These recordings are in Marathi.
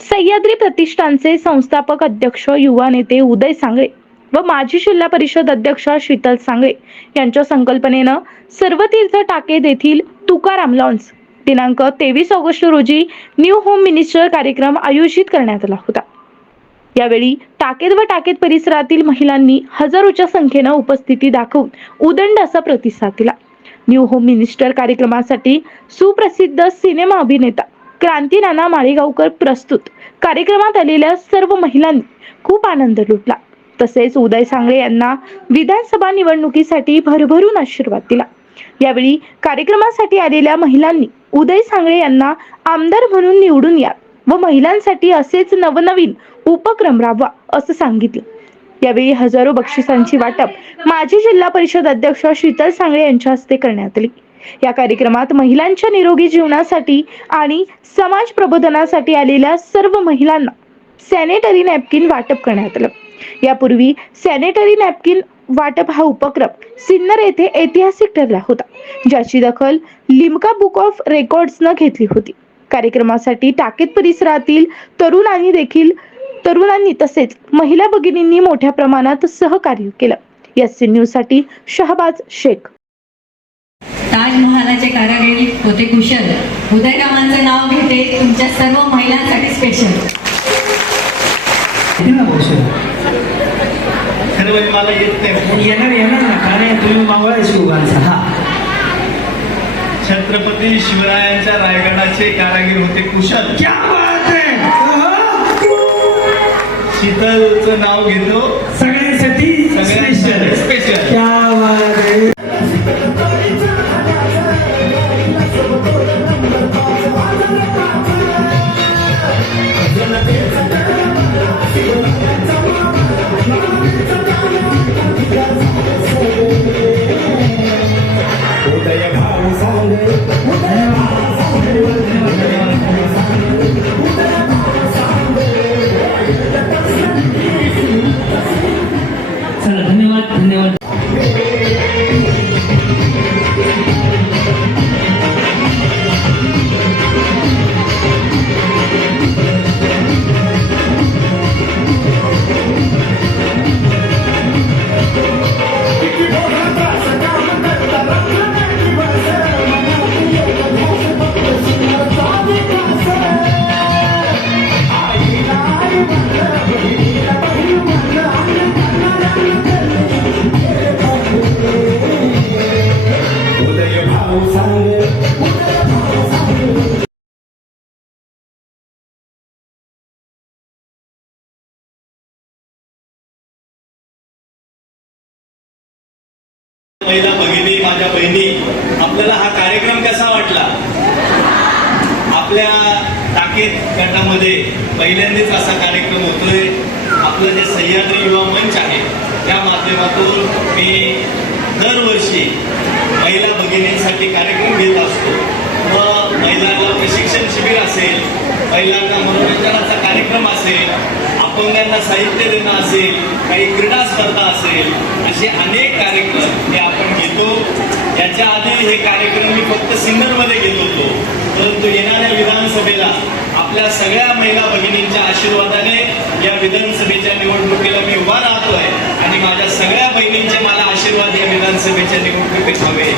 सह्याद्री प्रतिष्ठानचे संस्थापक अध्यक्ष युवा नेते उदय सांगळे व माजी जिल्हा परिषद अध्यक्ष शीतल सांगळे यांच्या संकल्पनेनं सर्व तीर्थ टाके येथील तुकाराम लॉन्स दिनांक तेवीस ऑगस्ट रोजी न्यू होम मिनिस्टर कार्यक्रम आयोजित करण्यात आला होता. यावेळी टाकेद व टाकेद परिसरातील महिलांनी हजारोच्या संख्येनं उपस्थिती दाखवून उदंड असा प्रतिसाद दिला. न्यू होम मिनिस्टर कार्यक्रमासाठी सुप्रसिद्ध सिनेमा अभिनेता क्रांती नाना माळेगावकर प्रस्तुत. कार्यक्रमात आलेल्या सर्व महिलांनी खूप आनंद लुटला. तसेच उदय सांगळे यांना विधानसभा निवडणुकीसाठी भरभरून आशीर्वाद दिला. यावेळी कार्यक्रमासाठी आलेल्या महिलांनी उदय सांगळे यांना आमदार म्हणून निवडून या व महिलांसाठी असेच नवनवीन उपक्रम राबवा असं सांगितलं. यावेळी हजारो बक्षिसांची वाटप माजी जिल्हा परिषद अध्यक्ष शीतल सांगळे यांच्या हस्ते करण्यात आली. या कार्यक्रमात महिलांच्या निरोगी जीवनासाठी आणि समाज प्रबोधनासाठी आलेल्या सर्व महिलांना सॅनिटरी नॅपकिन वाटप करण्यात आलं. यापूर्वी सॅनिटरी नॅपकिन वाटप हा उपक्रम सिन्नर येथे ऐतिहासिक ठरला होता ज्याची दखल लिमका बुक ऑफ रेकॉर्ड्सनं घेतली होती. कार्यक्रमासाठी टाकेत परिसरातील तरुणांनी देखील तरुणांनी तसेच महिला भगिनींनी मोठ्या प्रमाणात सहकार्य केलं. एस सी न्यूजसाठी शहबाज शेख. ताजमहालाचे कारागिरी होते कुशल. उदयरामांचं नाव घेते तुमच्या सर्व महिलांसाठी स्पेशल खरं म्हणजे मला येत नाही. येणार येणार ना. कारण तुम्ही हा. छत्रपती शिवरायांच्या रायगडाचे कारागीर होते कुशल. क्या बात आहे! शीतलचं नाव घेतो. पहिला भगिनी माझ्या बहिणी. आपल्याला हा कार्यक्रम कसा वाटला? आपल्या टाकेत गटामध्ये पहिल्यांदाच असा कार्यक्रम होतोय. आपलं जे सह्याद्री युवा मंच आहे त्या माध्यमातून मी दरवर्षी महिला भगिनींसाठी कार्यक्रम घेत असतो. व महिलांना प्रशिक्षण शिबिर असेल महिलांना मनोरंजनाचा कार्यक्रम असेल अपंगांना साहित्य देणं असेल काही क्रीडा स्पर्धा असेल असे अनेक कार्यक्रम हे आपण घेतो. याच्या आधी हे कार्यक्रम मी फक्त सिन्नरमध्ये घेत होतो. परंतु येणाऱ्या विधानसभेला आपल्या सगळ्या महिला भगिनींच्या आशीर्वादाने या विधानसभेच्या निवडणुकीला मी उभा राहतोय आणि माझ्या सगळ्या बहिणींचे मला आशीर्वाद या विधानसभेच्या निवडणुकीत हवे.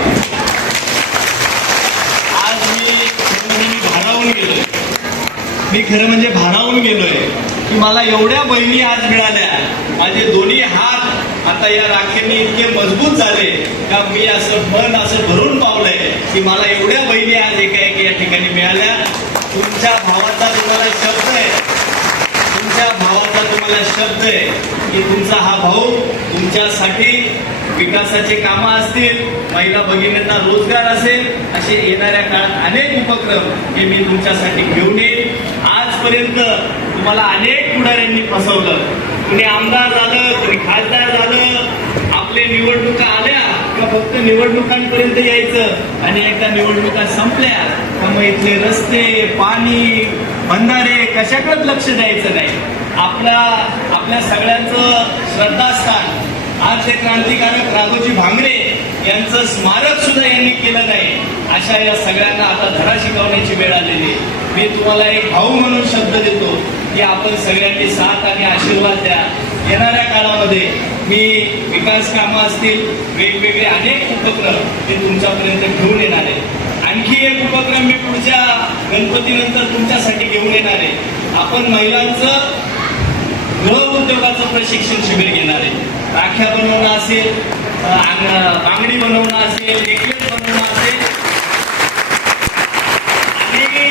आज मी मी म्हणजे भारावून गेलो मी खरं म्हणजे भारावून गेलो मला एवढ्या बहिणी आज मिळाल्या. माझे दोन्ही हात आता या राखेने इतके मजबूत झाले का मी असं मन असं भरून पावलंय की मला एवढ्या बहिणी आज एका एक या ठिकाणी मिळाल्या. तुमच्या भावाचा तुम्हाला शब्द आहे. तुमच्या भावाचा तुम्हाला शब्द आहे की तुमचा हा भाऊ तुमच्यासाठी विकासाचे कामं असतील महिला भगिनींना रोजगार असेल असे येणाऱ्या काळात अनेक उपक्रम हे मी तुमच्यासाठी घेऊन येईन. आजपर्यंत तुम्हाला अनेक पुढाऱ्यांनी फसवलं. कुणी आमदार झालं कुणी खासदार झालं आपले निवडणुका आल्या का फक्त निवडणुकांपर्यंत यायचं? आणि एकदा निवडणुका संपल्या का मग इथले रस्ते पाणी बंधारे कशाकडेच लक्ष द्यायचं नाही. आपला आपल्या सगळ्यांचं श्रद्धास्थान आज ते क्रांतिकारक राघोजी भांगरे यांचं स्मारक सुद्धा यांनी केलं नाही. अशा या सगळ्यांना आता धडा शिकवण्याची वेळ आलेली मी तुम्हाला एक भाऊ म्हणून शब्द देतो की आपण सगळ्यांनी साथ आणि आशीर्वाद द्या. येणाऱ्या काळामध्ये मी विकास कामं असतील वेगवेगळे अनेक उपक्रम ते तुमच्यापर्यंत घेऊन येणार आहे. आणखी एक उपक्रम मी पुढच्या गणपतीनंतर तुमच्यासाठी घेऊन येणार आहे. आपण महिलांचं गृह उद्योगाचं प्रशिक्षण शिबिर घेणार आहे. राख्या बनवणं असेल बांगडी बनवणं असेल नेकलेस बनवणं असेल. आणि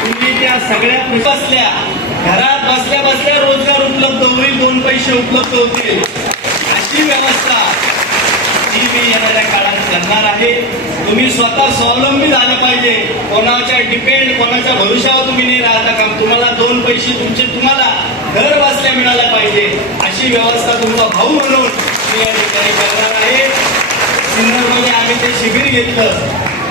तुम्ही त्या सगळ्या बसल्या घरात बसल्या बसल्या रोजगार उपलब्ध होईल दोन पैसे उपलब्ध होतील. अशी व्यवस्था ही मी येणाऱ्या काळात करणार आहे. तुम्ही स्वतः स्वावलंबी झालं पाहिजे. कोणाच्या डिपेंड कोणाच्या भविष्यावर तुम्ही नाही राहता का? तुम्हाला दोन पैसे तुमचे तुम्हाला घर वाचल्या मिळाल्या पाहिजे अशी व्यवस्था तुम्हाला भाऊ म्हणून मी या ठिकाणी करणार आहे. सिन्नरमध्ये आम्ही ते शिबिर घेतलं.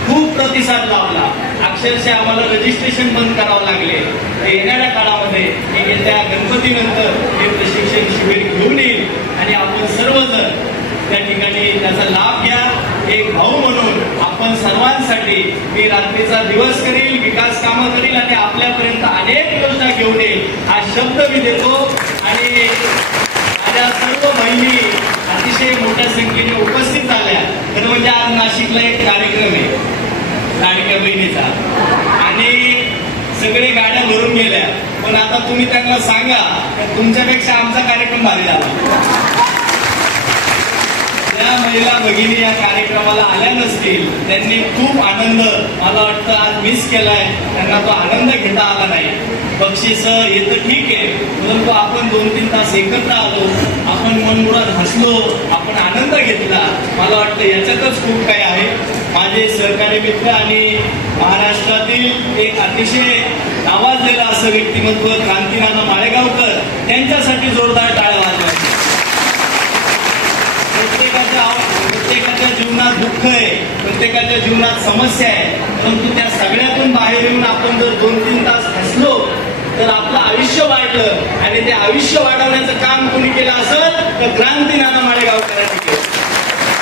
खूप प्रतिसाद लावला अक्षरशः आम्हाला रजिस्ट्रेशन बंद करावं लागले. तर येणाऱ्या काळामध्ये येत्या गणपतीनंतर हे प्रशिक्षण शिबिर घेऊन येईल आणि आपण सर्वजण त्या ठिकाणी त्याचा लाभ घ्या. एक भाऊ म्हणून आपण सर्वांसाठी मी रात्रीचा दिवस करील विकास कामं करील आणि आपल्यापर्यंत अनेक योजना घेऊन येईल हा शब्द मी देतो. आणि माझ्या सर्व बहिणी अतिशय मोठ्या संख्येने उपस्थित झाल्या. तर म्हणजे आज नाशिकला एक कार्यक्रम आहे. लाडक्या बहिणीचा. आणि सगळे गाड्या भरून गेल्या. पण आता तुम्ही त्यांना सांगा तर तुमच्यापेक्षा आमचा कार्यक्रम भारी झाला. ज्या महिला भगिनी या कार्यक्रमाला आल्या नसतील त्यांनी खूप आनंद मला वाटतं आज मिस केलाय. त्यांना तो आनंद घेता आला नाही. बक्षीस येतं ठीक आहे परंतु आपण दोन तीन तास एकत्र आलो आपण मनमुळात हसलो आपण आनंद घेतला. मला वाटतं याच्यातच खूप काही आहे. माझे सहकारी मित्र आणि महाराष्ट्रातील एक अतिशय नावाजलेलं असं व्यक्तिमत्व क्रांतीनाना माळेगावकर त्यांच्यासाठी जोरदार टाळ्या वाजवायच्या प्रत्येकाच्या प्रत्येकाच्या जीवनात दुःख आहे. प्रत्येकाच्या जीवनात समस्या आहे. परंतु त्या सगळ्यातून बाहेर येऊन आपण जर दोन तीन तास हसलो तर आपलं आयुष्य वाढलं आणि ते आयुष्य वाढवण्याचं काम कोणी केलं असेल तर क्रांती नाना माळेगावकरांनी केलं.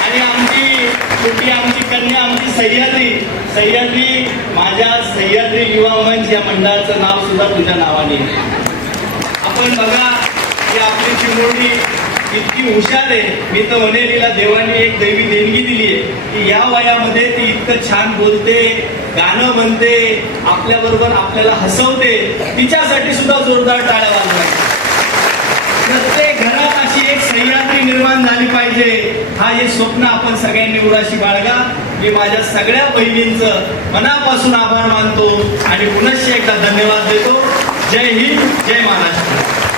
आणि आमची छोटी आमची कन्या आमची सह्याद्री सह्याद्री माझ्या सह्याद्री युवा मंच या मंडळाचं नाव सुद्धा तुझ्या नावाने आपण बघा की आपली चिमुरडी इतकी हुशार आहे. मी तर म्हणेल हिला देवाने एक दैवी देणगी दिली आहे. की या वयामध्ये ती इतकं छान बोलते गाणं म्हणते आपल्या बरोबर आपल्याला हसवते. तिच्यासाठी सुद्धा जोरदार टाळ्या वाजवायच्या. प्रत्येक घरात अशी एक सह्याद्री निर्माण झाली पाहिजे. हा हे स्वप्न आपण सगळ्यांनी उराशी बाळगा. मी माझ्या सगळ्या बहिणींचं मनापासून आभार मानतो आणि पुनश्च एकदा धन्यवाद देतो. जय हिंद जय महाराष्ट्र.